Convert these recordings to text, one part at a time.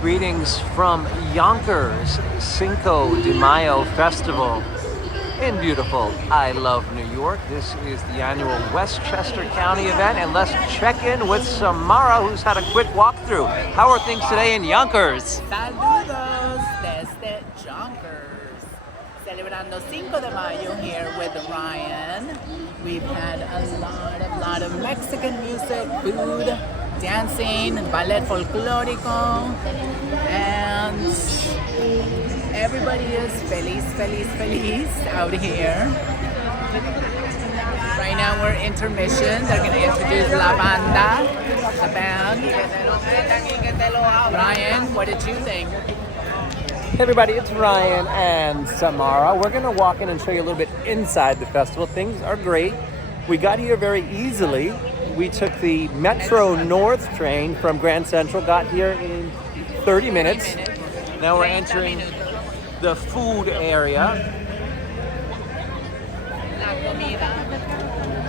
Greetings from Yonkers Cinco de Mayo Festival in beautiful I Love New York. This is the annual Westchester County event, and let's check in with Samara, who's had a quick walkthrough. How are things today in Yonkers? Saludos desde Yonkers. Celebrando Cinco de Mayo here with Ryan. We've had a lot of Mexican music, food, dancing, ballet folklorico, and everybody is feliz out here. Right now we're intermission. They're going to introduce La Banda, the band. Ryan, what did you think? Hey everybody, it's Ryan and Samara. We're going to walk in and show you a little bit inside the festival. Things are great. We got here very easily. We took the Metro North train from Grand Central, got here in 30 minutes. Now we're entering the food area.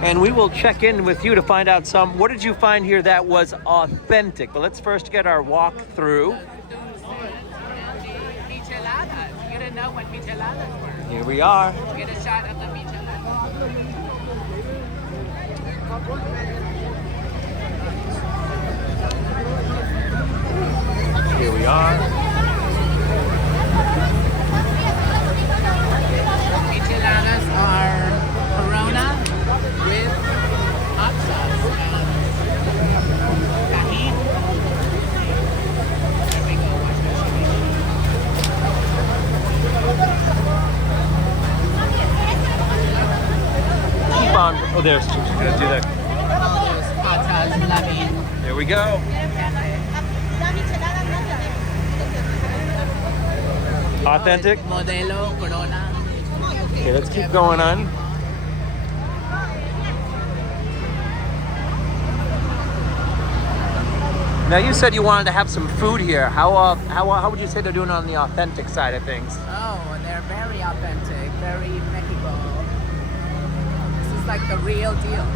And we will check in with you to find out what did you find here that was authentic? But let's first get our walk through. You didn't know what micheladas were. Here we are. Get a shot of the michelada. Here we are. Micheladas are Corona with hot sauce and tahini. There we go. Watch the Keep on. Oh, there's two. Gonna do that. Patas, lamin. There we go. Authentic. Modelo, Corona. Okay, let's keep going on. Now you said you wanted to have some food here. How would you say they're doing on the authentic side of things? Oh, they're very authentic, very Mexico. This is like the real deal.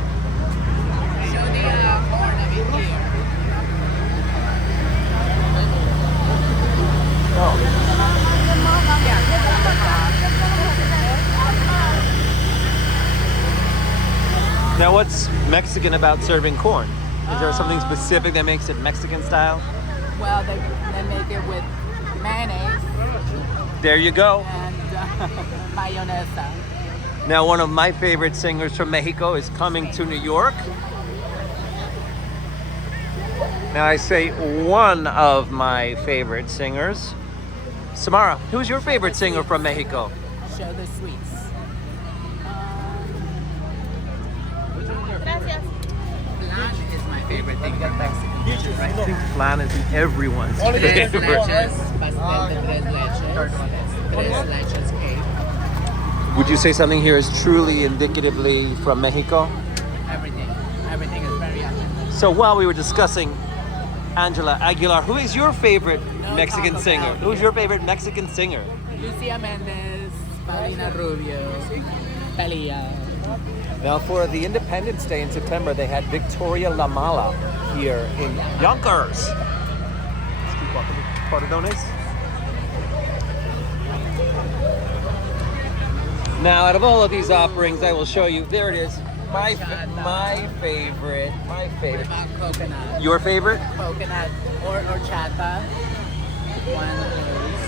Show the corn of it here. Oh. Now what's Mexican about serving corn? Is there something specific that makes it Mexican style? Well, they make it with mayonnaise There you go. and mayonesa. Now one of my favorite singers from Mexico is coming to New York. Now I say one of my favorite singers. Samara, who's your favorite singer from Mexico? Show the sweets. Flan is my favorite thing in Mexican. I think flan is everyone's Tres favorite. leches, pastel de tres leches cake. Would you say something here is truly indicatively from Mexico? Everything is very authentic. So while we were discussing Angela Aguilar, who is your favorite Mexican singer? Who's your favorite Mexican singer? Lucia Mendez, Paulina Rubio, Thalia. Now for the Independence Day in September, they had Victoria La Mala here in Yonkers. Let's keep walking. Pardones. Now out of all of these offerings, I will show you, there it is. My favorite. What about coconut? Your favorite? Coconut or horchata. One of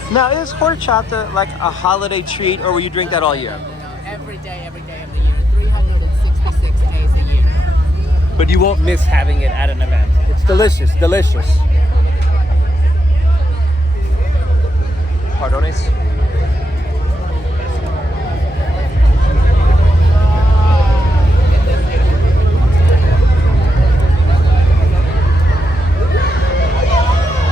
those. Now, is horchata like a holiday treat, or will you drink that all year? No, every day of the year. 366 days a year. But you won't miss having it at an event. It's delicious. Pardones.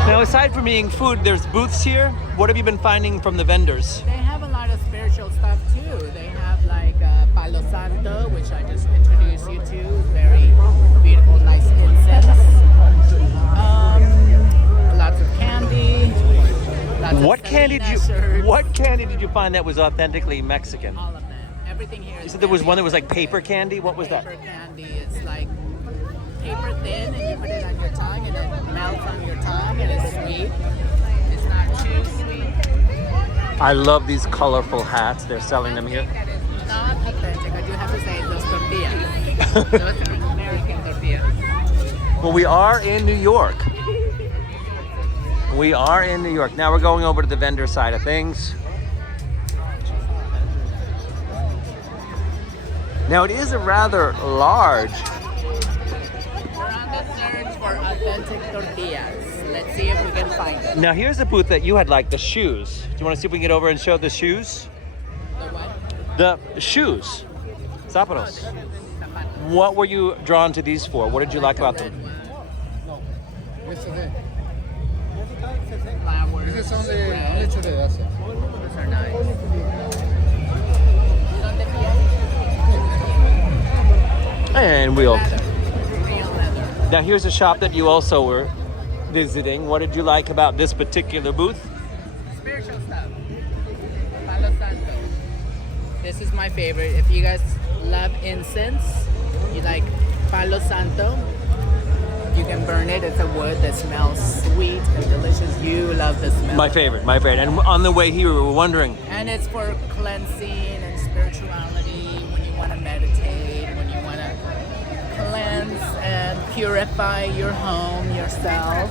Now, aside from eating food, there's booths here. What have you been finding from the vendors? They have a lot of spiritual stuff too. They have like Palo Santo, which I just introduced you to. Very beautiful, nice incense. Lots of candy. Lots of What candy did you find that was authentically Mexican? All of them. Everything here is. You said there was one that was like paper candy. What was that? Paper candy. It's like paper thin, and you put it on your tongue, and it melts on your tongue, and it's sweet. I love these colorful hats. They're selling them here. That is not authentic. I do have to say those tortillas. Those are American tortillas. Well, we are in New York. We are in New York. Now we're going over to the vendor side of things. Now it is a rather large. We're on the search for authentic tortillas. Let's see if we can find them. Now here's a booth that you had, like the shoes. Do you want to see if we can get over and show the shoes? The what? The shoes. Zapatos. What were you drawn to these for? What did you like about them? Flowers. Those are nice. And we'll. Leather. Real leather. Now here's a shop that you also were visiting. What did you like about this particular booth? Spiritual stuff. Palo Santo. This is my favorite. If you guys love incense, you like Palo Santo, you can burn it. It's a wood that smells sweet and delicious. You love the smell. My favorite, my favorite. And on the way here, we were wondering. And it's for cleansing and spirituality, when you want to meditate, when you want to cleanse and purify your home, yourself.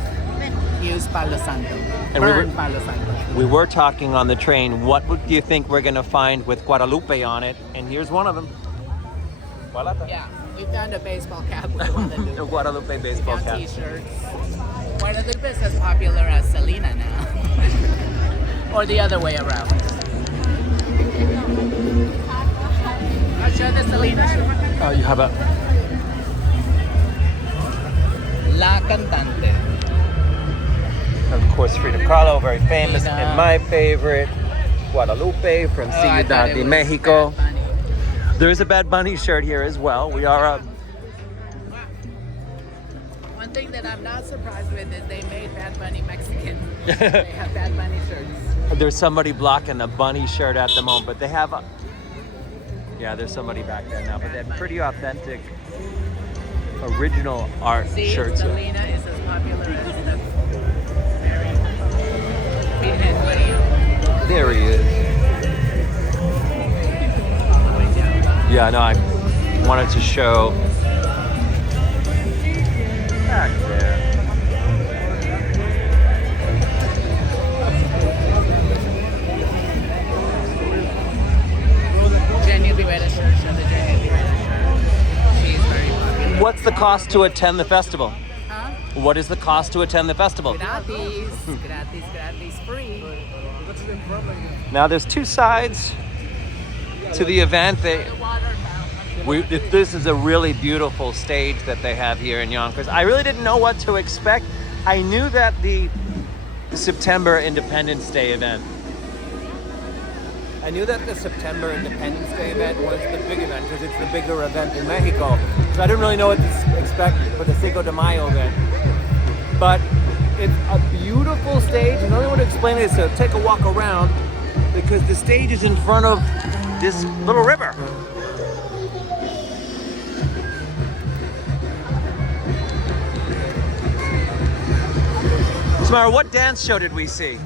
Use Palo Santo. And Burn Palo Santo. We were talking on the train, what do you think we're going to find with Guadalupe on it? And here's one of them. Yeah, we found a baseball cap. We want to do. A Guadalupe baseball We cap. found t-shirts. Guadalupe is as popular as Selena now. Or the other way around. I'll show the Selena shirt. Oh, you have a... La Cantante. Of course, Frida Kahlo, very famous, Frida. and my favorite, Guadalupe from I thought Ciudad it de was Mexico. Bad Bunny. There is a Bad Bunny shirt here as well. We are One thing that I'm not surprised with is they made Bad Bunny Mexican. They have Bad Bunny shirts. there's somebody blocking a bunny shirt at the moment, but they have a... Yeah, there's somebody back there now, but they have pretty authentic, original art See, shirts here. Selena is as popular as the very pinhead bunny. There he is. Yeah, no, I wanted to show back there. Jenny Rivera shirt. Show the Jenny Rivera shirt. She's very popular. What's the cost to attend the festival? Huh? What is the cost to attend the festival? Gratis. Gratis, gratis, free. Now, there's two sides to the event. The water fountain. This is a really beautiful stage that they have here in Yonkers. I really didn't know what to expect. I knew that the September Independence Day event. I knew that the September Independence Day event was the big event because it's the bigger event in Mexico. So I didn't really know what to expect for the Cinco de Mayo event. But it's a beautiful stage, and the only way to explain it is to take a walk around because the stage is in front of this little river. Samara, what dance show did we see?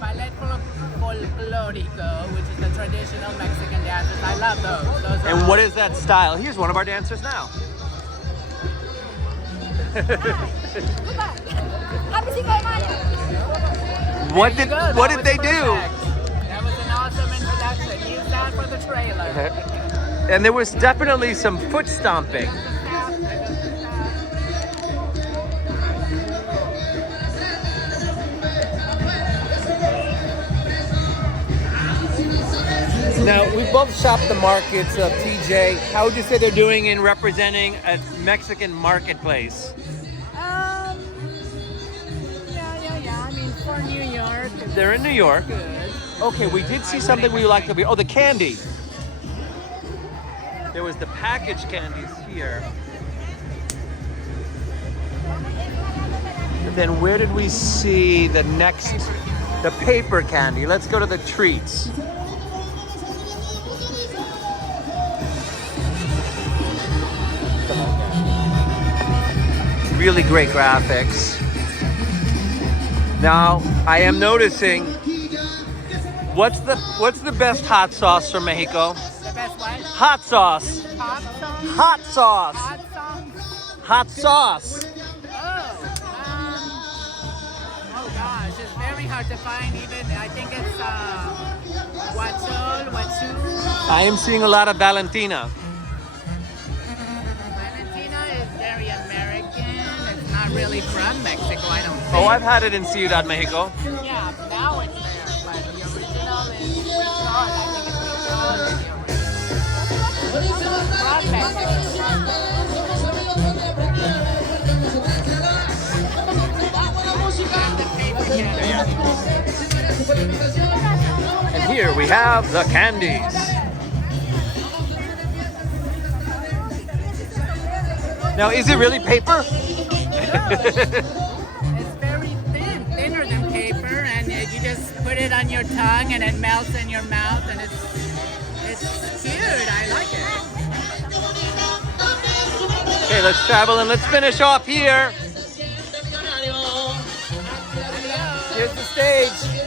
Ballet folklorico, which is the traditional Mexican dances. I love those. Those are And what is that style? Here's one of our dancers now. Happy Cinco de Mayo. What There did you go. what That did they was do? perfect. That was an awesome introduction. Use that for the trailer. And there was definitely some foot stomping. Now, we both shopped the markets of TJ. How would you say they're doing in representing a Mexican marketplace? Yeah. I mean, for New York, it's They're in New York. good. Okay, we did see something we liked over here. Oh, the candy. There was the packaged candies here. But then where did we see the next, the paper candy? Let's go to the treats. Really great graphics. Now, I am noticing What's the best hot sauce from Mexico? The best what? Hot sauce. Hot song? Hot sauce. Hot song? Hot sauce. Oh gosh, it's very hard to find even. I think it's Watsu. I am seeing a lot of Valentina. Valentina is very American. It's not really from Mexico, I don't think. Oh, I've had it in Ciudad, Mexico. Yeah, now it's there, but the original is Richard. I think it's Richard is the original. From Mexico. And here we have the candies. Now, is it really paper? It's very thin, thinner than paper, and you just put it on your tongue and it melts in your mouth, and it's cute. I like it. Okay, let's travel and let's finish off here. Here's the stage.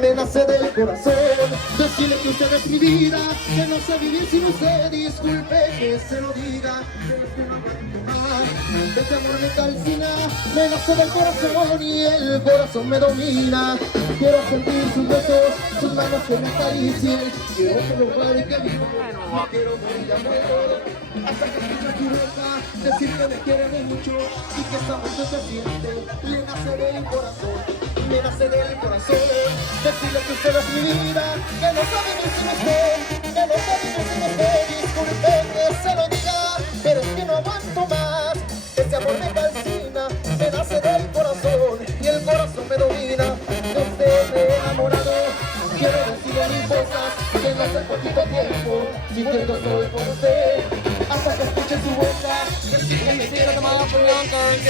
Me nace del corazón decirle que usted es mi vida, que no sé vivir sin usted, disculpe que se lo diga, pero es que no aguanto más. Este amor me calcina, me nace del corazón y el corazón me domina. Quiero sentir sus besos, sus manos que me acaricien, quiero que lo pare que vivo, quiero morir de amor. Hasta que escuche tu boca decir que me quiere mucho y que esta mujer se siente, le nace del corazón, me nace del corazón. Decirle que usted es mi vida, que no sabe ni si usted, que no sabe ni si usted, disculpe que se lo diga, pero es que no aguanto más. Este amor me calcina, me nace del corazón y el corazón me domina. De usted me he enamorado, quiero decirle mil cosas que no hace poquito tiempo, sintiendo estoy por usted. Hasta que escuche su boca, decirle que quiero tomar por Yonkers.